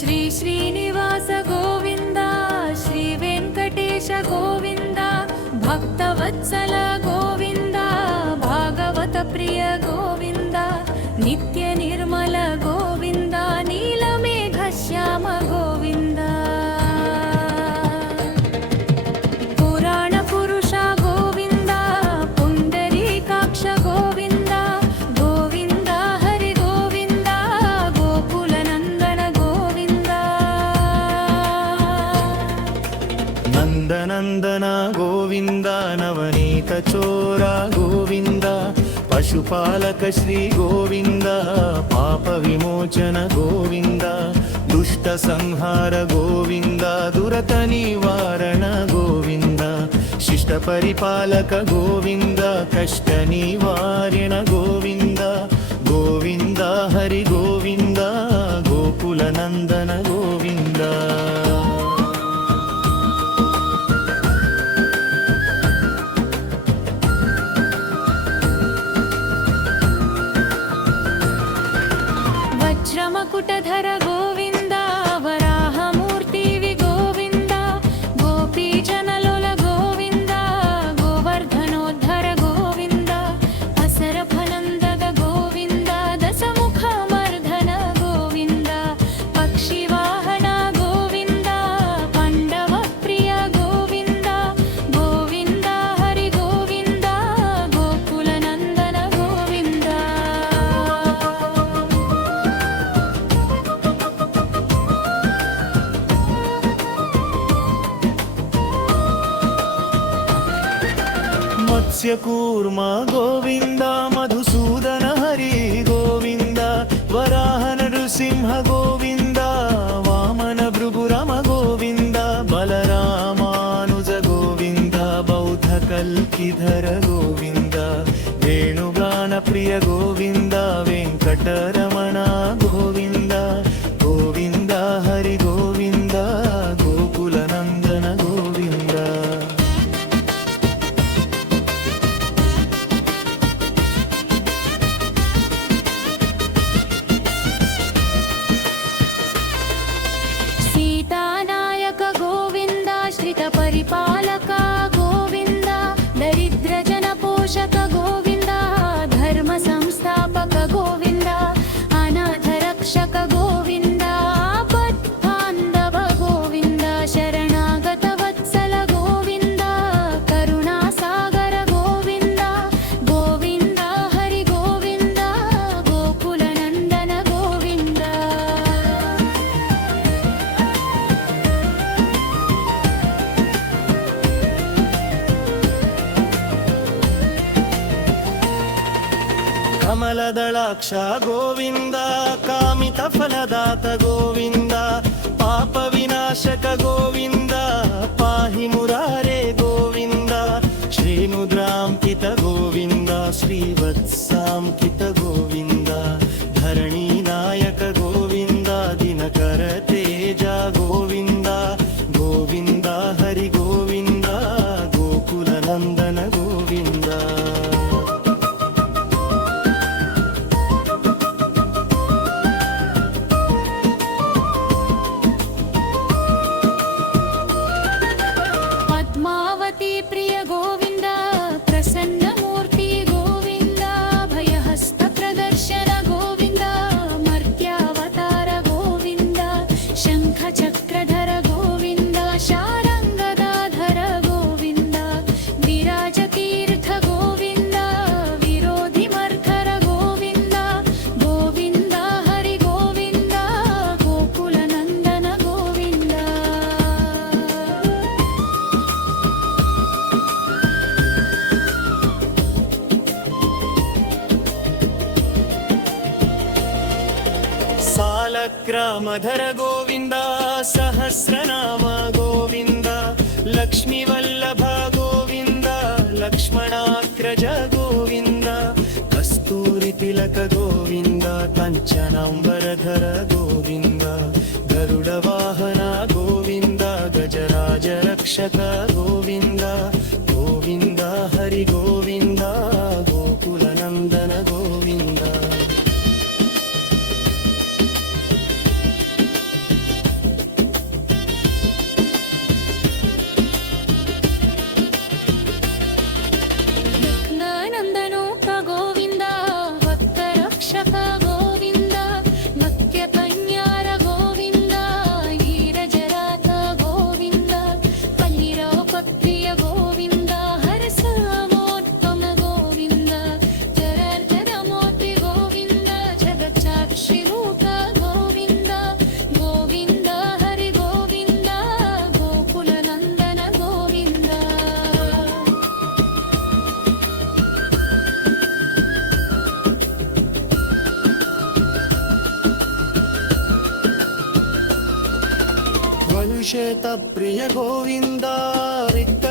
श्री श्रीनिवास गोविन्द श्री वेङ्कटेश गोविन्द भक्तवत्सल गोविन्द भागवत प्रिय गोविन्द नित्य निर्मल गोविन्द नीलमेघ श्याम गोविन्द पुराण पुरुष गोविन्द पुण्डरीकाक्ष गोविन्द गोविन्द हरि गोविन्द गोकुलनन्दन गोविन्द नन्दनन्दन गोविन्द नवनीत चोरा गोविन्द पशुपालक श्री गोविन्द पाप विमोचन गोविन्द दुष्ट संहार गोविन्द दुरत निवारण गोविन्द शिष्ट परिपालक गोविन्द कष्ट निवारण गोविन्द गोविन्द हरि गोविन्द गोकुल नंदन गोविन्द वज्रमकुटधर गोविन्द वराहमूर्ति गोविन्द गोपीजनलोल गोविन्द गोवर्धनोद्धर गोविन्द असरफलन्दद गोविन्द दशमुखमर्धन गोविन्द पक्षिवाहन गोविन्द पाण्डवप्रिय गोविन्द गोविन्द हरि गोविन्द गोकुलनन्दन गोविन्द मत्स्यकूर्मा गोविन्द मधुसूदन हरि गोविन्द वराह नृसिंह गोविन्द वामन भृगुरम गोविन्द बलरामानुज गोविन्द बौद्ध कल्किधर गोविन्द वेणुगान प्रिय गोविन्द वेङ्कटरमण गोविन्द गोविन्द हरि गोविन्द गोकुलनन्दन गोविन्द सीतानायक गोविन्द श्रितपरिपालक गोविन्द दरिद्रजनपोषक गोविन्द धर्म संस्थापक गोविन्द अनाथरक्षक गोविन्द आपद्बान्धव गोविन्द शरणागत वत्सल गोविन्द करुणासागर गोविन्द गोविन्द हरि गोविन्द गोकुलनन्दन गोविन्द कमलदलाक्ष गोविन्द कामितफलदात गोविन्द पापविनाशक गोविन्द पाहि मुरारे गोविन्द श्रीमुद्राङ्कित गोविन्द श्रीवत्साङ्कित गोविन्द धरणीनायक गोविन्द दिनकर तेज गोविन्द गोविन्द हरि गोविन्द गोकुलनन्दन गोविन्द पद्मावती प्रिय गोविन्द प्रसन्नमूर्ति गोविन्द भयहस्त प्रदर्शन गोविन्द मर्त्यावतार गोविन्द शङ्खचक्रधर गोविन्द शारङ्गदाधर गोविन्द विराजतीर्थ गोविन्द विरोधिमर्धर गोविन्द गोविन्द हरि गोविन्द गोकुलनन्दन गोविन्द सालग्रामधर गोविन्द सहस्रनाम गोविन्द लक्ष्मीवल्लभ गोविन्द लक्ष्मणाग्रज गोविन्द कस्तूरितिलक गोविन्द कञ्चनाम्बरधर गोविन्द गरुडवाहन गोविन्द गजराज रक्षक गोविन्द गोविन्द हरि गोविन्द गोकुलनन्दन गोविन्द निषेध प्रिय गोविन्द रिक्त